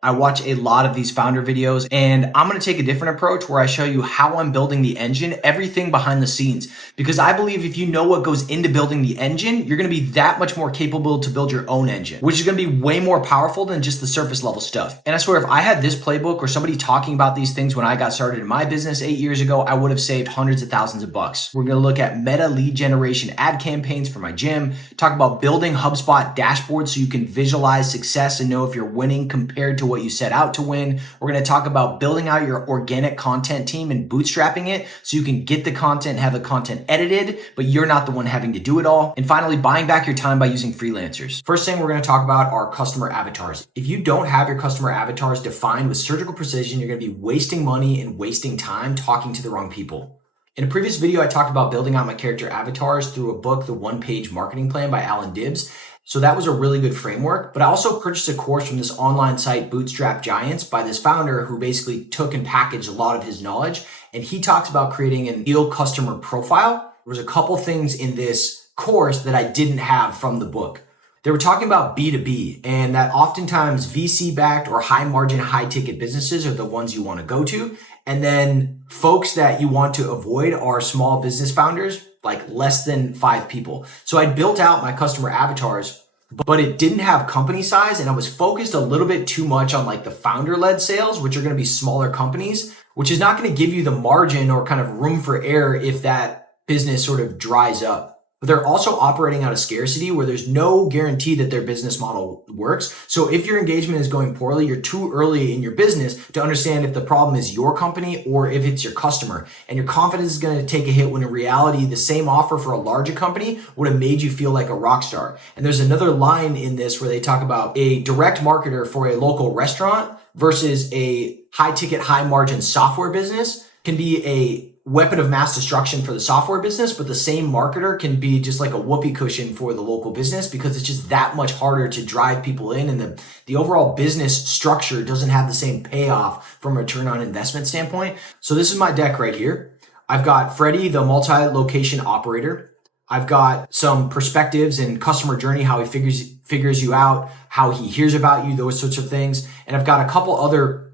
I watch a lot of these founder videos, and I'm going to take a different approach where I show you how I'm building the engine, everything behind the scenes. Because I believe if you know what goes into building the engine, you're going to be that much more capable to build your own engine, which is going to be way more powerful than just the surface level stuff. And I swear, if I had this playbook or somebody talking about these things when I got started in my business 8 years ago, I would have saved hundreds of thousands of bucks. We're going to look at meta lead generation ad campaigns for my gym, talk about building HubSpot dashboards so you can visualize success and know if you're winning compared to what you set out to win. We're going to talk about building out your organic content team and bootstrapping it so you can get the content, have the content edited, but you're not the one having to do it all. And finally, buying back your time by using freelancers. First thing we're going to talk about are customer avatars. If you don't have your customer avatars defined with surgical precision, you're going to be wasting money and wasting time talking to the wrong people. In a previous video, I talked about building out my character avatars through a book, The One-Page Marketing Plan by Alan Dibbs. So that was a really good framework, but I also purchased a course from this online site, Bootstrap Giants, by this founder who basically took and packaged a lot of his knowledge. And he talks about creating an ideal customer profile. There was a couple things in this course that I didn't have from the book. They were talking about B2B and that oftentimes VC-backed or high margin, high ticket businesses are the ones you want to go to. And then folks that you want to avoid are small business founders, like less than 5 people. So I built out my customer avatars, but it didn't have company size. And I was focused a little bit too much on like the founder-led sales, which are going to be smaller companies, which is not going to give you the margin or kind of room for error if that business sort of dries up. But they're also operating out of scarcity where there's no guarantee that their business model works. So if your engagement is going poorly, you're too early in your business to understand if the problem is your company or if it's your customer. And your confidence is going to take a hit when in reality, the same offer for a larger company would have made you feel like a rock star. And there's another line in this where they talk about a direct marketer for a local restaurant versus a high ticket, high margin software business can be a weapon of mass destruction for the software business, but the same marketer can be just like a whoopee cushion for the local business because it's just that much harder to drive people in, and the overall business structure doesn't have the same payoff from a return on investment standpoint. So this is my deck right here. I've got Freddie, the multi-location operator. I've got some perspectives and customer journey, how he figures you out, how he hears about you, those sorts of things. And I've got a couple other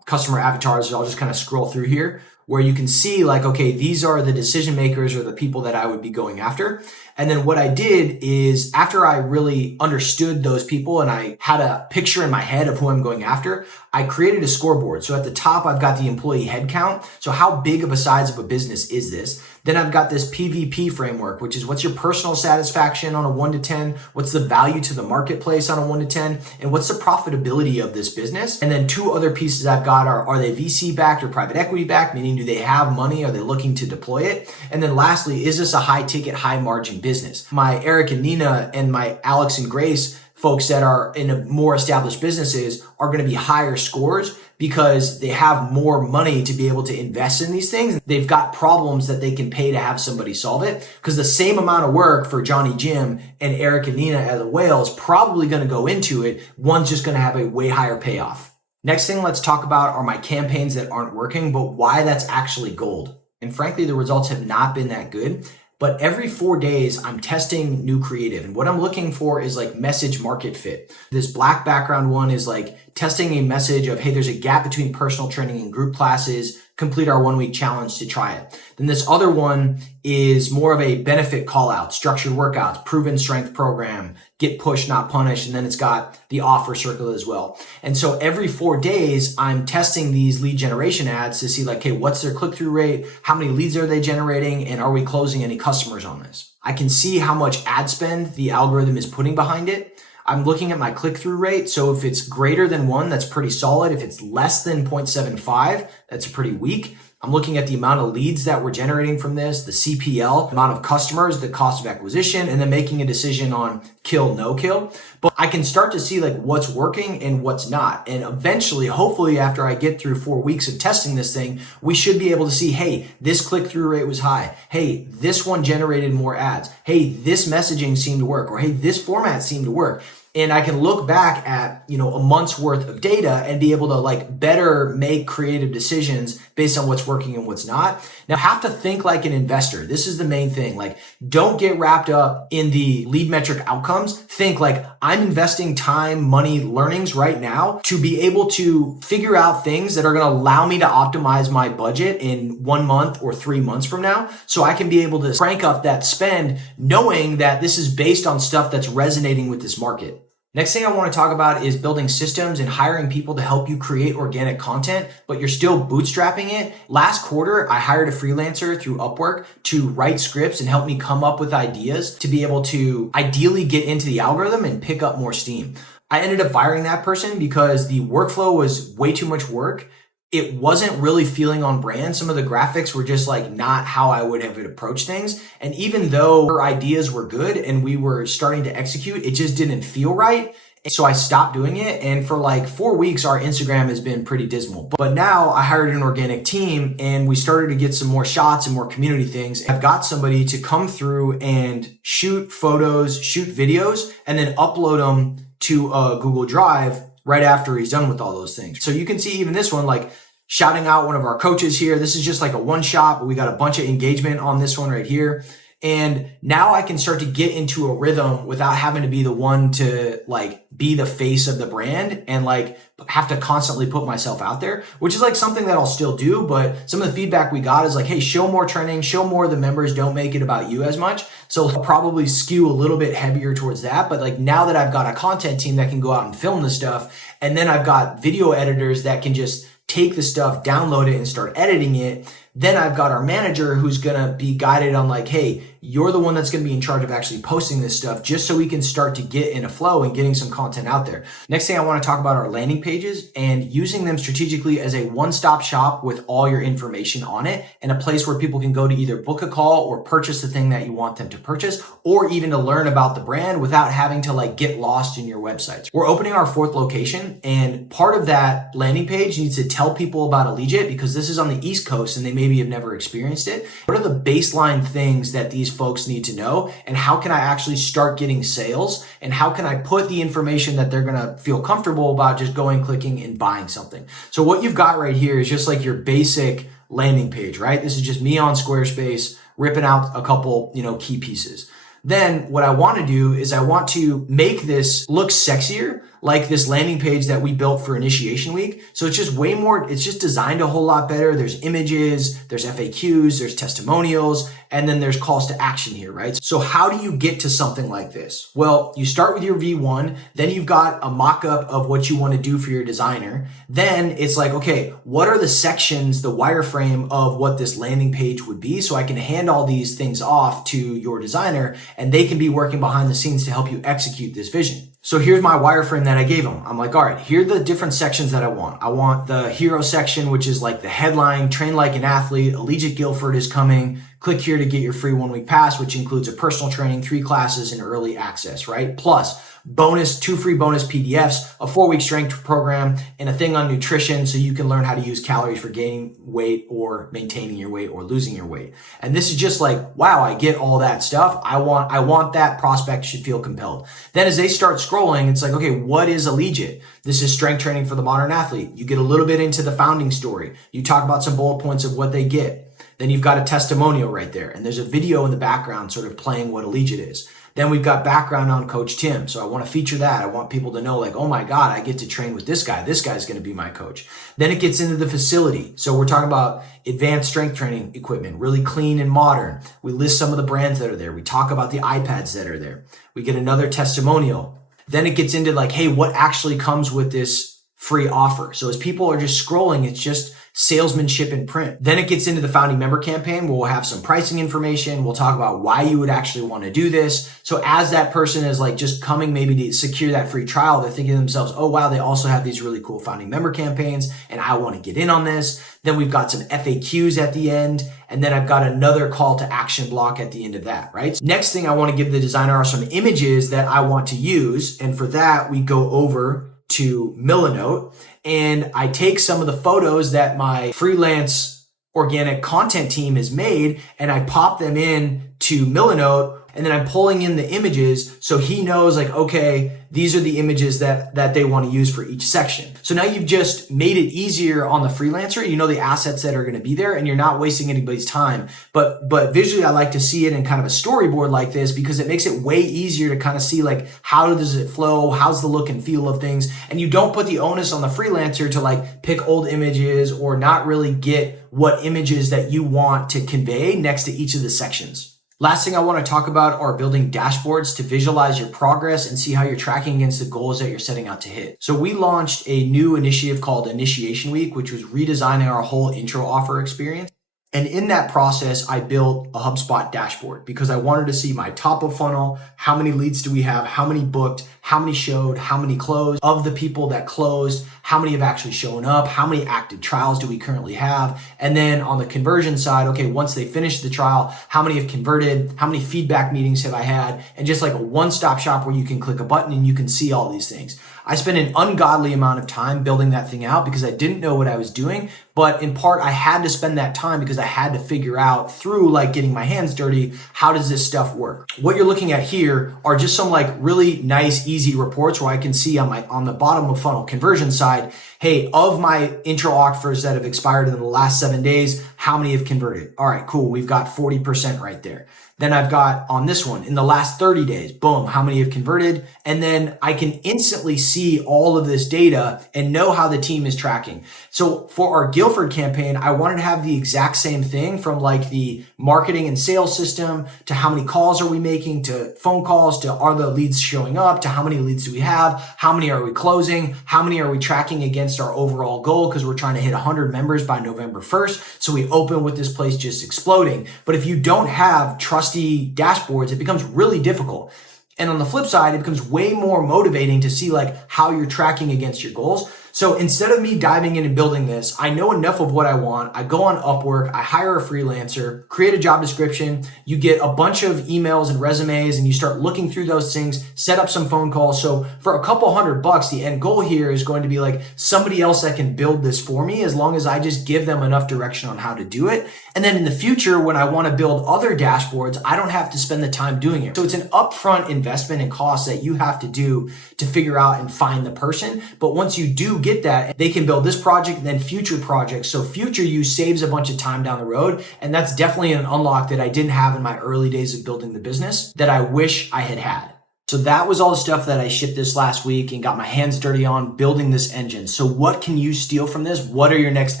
customer avatars that I'll just kind of scroll through here, where you can see like, okay, these are the decision makers or the people that I would be going after. And then what I did is after I really understood those people and I had a picture in my head of who I'm going after, I created a scoreboard. So at the top, I've got the employee headcount. So how big of a size of a business is this? Then I've got this PVP framework, which is what's your personal satisfaction on a 1 to 10? What's the value to the marketplace on a 1 to 10? And what's the profitability of this business? And then 2 other pieces I've got are they VC backed or private equity backed? Meaning, do they have money? Are they looking to deploy it? And then lastly, is this a high ticket, high margin business? My Eric and Nina and my Alex and Grace folks that are in more established businesses are going to be higher scores because they have more money to be able to invest in these things. They've got problems that they can pay to have somebody solve it, because the same amount of work for Johnny Jim and Eric and Nina as a whale is probably going to go into it. One's just going to have a way higher payoff. Next thing let's talk about are my campaigns that aren't working, but why that's actually gold. And frankly, the results have not been that good. But every 4 days, I'm testing new creative. And what I'm looking for is like message market fit. This black background one is like testing a message of, hey, there's a gap between personal training and group classes. Complete our 1-week challenge to try it. Then this other one is more of a benefit call out, structured workouts, proven strength program, get pushed, not punished. And then it's got the offer circle as well. And so every 4 days, I'm testing these lead generation ads to see like, hey, what's their click-through rate? How many leads are they generating? And are we closing any customers on this? I can see how much ad spend the algorithm is putting behind it. I'm looking at my click-through rate. So if it's greater than 1, that's pretty solid. If it's less than 0.75, that's pretty weak. I'm looking at the amount of leads that we're generating from this, the CPL, amount of customers, the cost of acquisition, and then making a decision on kill, no kill. But I can start to see like what's working and what's not. And eventually, hopefully after I get through 4 weeks of testing this thing, we should be able to see, hey, this click-through rate was high. Hey, this one generated more ads. Hey, this messaging seemed to work. Or hey, this format seemed to work. and I can look back at, a month's worth of data and be able to like better make creative decisions based on what's working and what's not. Now, have to think like an investor. This is the main thing. Like, don't get wrapped up in the lead metric outcomes. Think like, I'm investing time, money, learnings right now to be able to figure out things that are going to allow me to optimize my budget in 1 month or 3 months from now. So I can be able to crank up that spend knowing that this is based on stuff that's resonating with this market. Next thing I want to talk about is building systems and hiring people to help you create organic content, but you're still bootstrapping it. Last quarter, I hired a freelancer through Upwork to write scripts and help me come up with ideas to be able to ideally get into the algorithm and pick up more steam. I ended up firing that person because the workflow was way too much work. It wasn't really feeling on brand. Some of the graphics were just like not how I would have approached things. And even though her ideas were good and we were starting to execute, it just didn't feel right. So I stopped doing it. And for like 4 weeks, our Instagram has been pretty dismal. But now I hired an organic team and we started to get some more shots and more community things. I've got somebody to come through and shoot photos, shoot videos, and then upload them to a Google Drive right after he's done with all those things. So you can see even this one, like shouting out one of our coaches here. This is just like a one shot, but we got a bunch of engagement on this one right here. And now I can start to get into a rhythm without having to be the one to like be the face of the brand and like have to constantly put myself out there, which is like something that I'll still do. But some of the feedback we got is like, hey, show more training, show more of the members, don't make it about you as much. So I'll probably skew a little bit heavier towards that. But like now that I've got a content team that can go out and film the stuff, and then I've got video editors that can just take the stuff, download it, and start editing it. Then I've got our manager who's going to be guided on like, hey, you're the one that's going to be in charge of actually posting this stuff just so we can start to get in a flow and getting some content out there. Next thing I want to talk about are landing pages and using them strategically as a one-stop shop with all your information on it and a place where people can go to either book a call or purchase the thing that you want them to purchase, or even to learn about the brand without having to like get lost in your websites. We're opening our 4th location, and part of that landing page needs to tell people about Allegiate because this is on the East Coast and they maybe have never experienced it. What are the baseline things that these folks need to know, and how can I actually start getting sales, and how can I put the information that they're going to feel comfortable about just going, clicking, and buying something? So what you've got right here is just like your basic landing page, right? This is just me on Squarespace ripping out a couple, key pieces. Then what I want to do is I want to make this look sexier, like this landing page that we built for Initiation Week. So it's just way more, it's just designed a whole lot better. There's images, there's FAQs, there's testimonials, and then there's calls to action here, right? So how do you get to something like this? Well, you start with your V1, then you've got a mock-up of what you want to do for your designer. Then it's like, okay, what are the sections, the wireframe of what this landing page would be? So I can hand all these things off to your designer and they can be working behind the scenes to help you execute this vision. So here's my wireframe that I gave them. I'm like, all right, here are the different sections that I want. I want the hero section, which is like the headline, train like an athlete, Allegiate Guilford is coming. Click here to get your free 1-week pass, which includes a personal training, 3 classes, and early access, right? Plus bonus, 2 free bonus PDFs, a 4-week strength program, and a thing on nutrition so you can learn how to use calories for gaining weight or maintaining your weight or losing your weight. And this is just like, wow, I get all that stuff. I want that prospect should feel compelled. Then as they start scrolling, it's like, okay, what is Allegiate? This is strength training for the modern athlete. You get a little bit into the founding story. You talk about some bullet points of what they get. Then you've got a testimonial right there. And there's a video in the background sort of playing what Allegiate is. Then we've got background on Coach Tim. So I want to feature that. I want people to know like, oh my God, I get to train with this guy. This guy's going to be my coach. Then it gets into the facility. So we're talking about advanced strength training equipment, really clean and modern. We list some of the brands that are there. We talk about the iPads that are there. We get another testimonial. Then it gets into like, hey, what actually comes with this free offer? So as people are just scrolling, it's just salesmanship in print. Then it gets into the founding member campaign where we'll have some pricing information. We'll talk about why you would actually want to do this. So as that person is like just coming maybe to secure that free trial, they're thinking to themselves, oh wow, they also have these really cool founding member campaigns and I want to get in on this. Then we've got some FAQs at the end. And then I've got another call to action block at the end of that, right? Next thing I want to give the designer are some images that I want to use. And for that, we go over to Milanote and I take some of the photos that my freelance organic content team has made and I pop them in to Milanote And then I'm pulling in the images so he knows like, okay, these are the images that they want to use for each section. So now you've just made it easier on the freelancer. You know the assets that are going to be there and you're not wasting anybody's time. But visually, I like to see it in kind of a storyboard like this because it makes it way easier to kind of see like, how does it flow? How's the look and feel of things? And you don't put the onus on the freelancer to like pick old images or not really get what images that you want to convey next to each of the sections. Last thing I want to talk about are building dashboards to visualize your progress and see how you're tracking against the goals that you're setting out to hit. So we launched a new initiative called Initiation Week, which was redesigning our whole intro offer experience. And in that process, I built a HubSpot dashboard because I wanted to see my top of funnel, how many leads do we have, how many booked, how many showed, how many closed, of the people that closed, how many have actually shown up, how many active trials do we currently have, and then on the conversion side, okay, once they finish the trial, how many have converted, how many feedback meetings have I had, and just like a one-stop shop where you can click a button and you can see all these things. I spent an ungodly amount of time building that thing out because I didn't know what I was doing, but in part I had to spend that time because I had to figure out through like getting my hands dirty, how does this stuff work? What you're looking at here are just some like really nice, easy reports where I can see on the bottom of funnel conversion side, hey, of my intro offers that have expired in the last 7 days, how many have converted? All right, cool. We've got 40% right there. Then I've got on this one, in the last 30 days, boom, how many have converted? And then I can instantly see all of this data and know how the team is tracking. So for our Guilford campaign, I wanted to have the exact same thing from like the marketing and sales system to how many calls are we making to phone calls to are the leads showing up to how many leads do we have? How many are we closing? How many are we tracking against our overall goal? Because we're trying to hit 100 members by November 1st. So we open with this place just exploding. But if you don't have trusty dashboards, it becomes really difficult. And on the flip side, it becomes way more motivating to see like how you're tracking against your goals. So instead of me diving in and building this, I know enough of what I want. I go on Upwork, I hire a freelancer, create a job description. You get a bunch of emails and resumes and you start looking through those things, set up some phone calls. So for a couple $100, the end goal here is going to be like somebody else that can build this for me as long as I just give them enough direction on how to do it. And then in the future, when I want to build other dashboards, I don't have to spend the time doing it. So it's an upfront investment and cost that you have to do to figure out and find the person. But once you do get that, they can build this project and then future projects. So future you saves a bunch of time down the road. And that's definitely an unlock that I didn't have in my early days of building the business that I wish I had had. So that was all the stuff that I shipped this last week and got my hands dirty on building this engine. So what can you steal from this? What are your next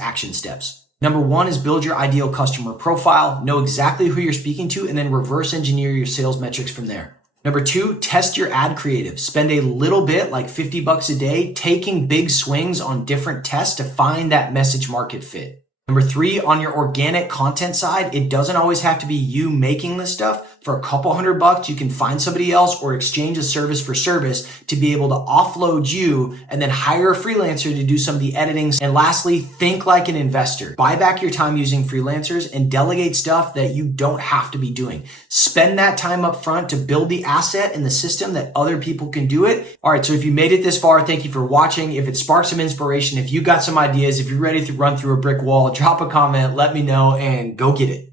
action steps? Number one is build your ideal customer profile, know exactly who you're speaking to, and then reverse engineer your sales metrics from there. Number two, test your ad creative. Spend a little bit, like $50 a day, taking big swings on different tests to find that message market fit. Number three, on your organic content side, it doesn't always have to be you making this stuff. For a couple $100, you can find somebody else or exchange a service for service to be able to offload you and then hire a freelancer to do some of the editing. And lastly, think like an investor. Buy back your time using freelancers and delegate stuff that you don't have to be doing. Spend that time up front to build the asset and the system that other people can do it. All right, so if you made it this far, thank you for watching. If it sparked some inspiration, if you got some ideas, if you're ready to run through a brick wall, drop a comment, let me know, and go get it.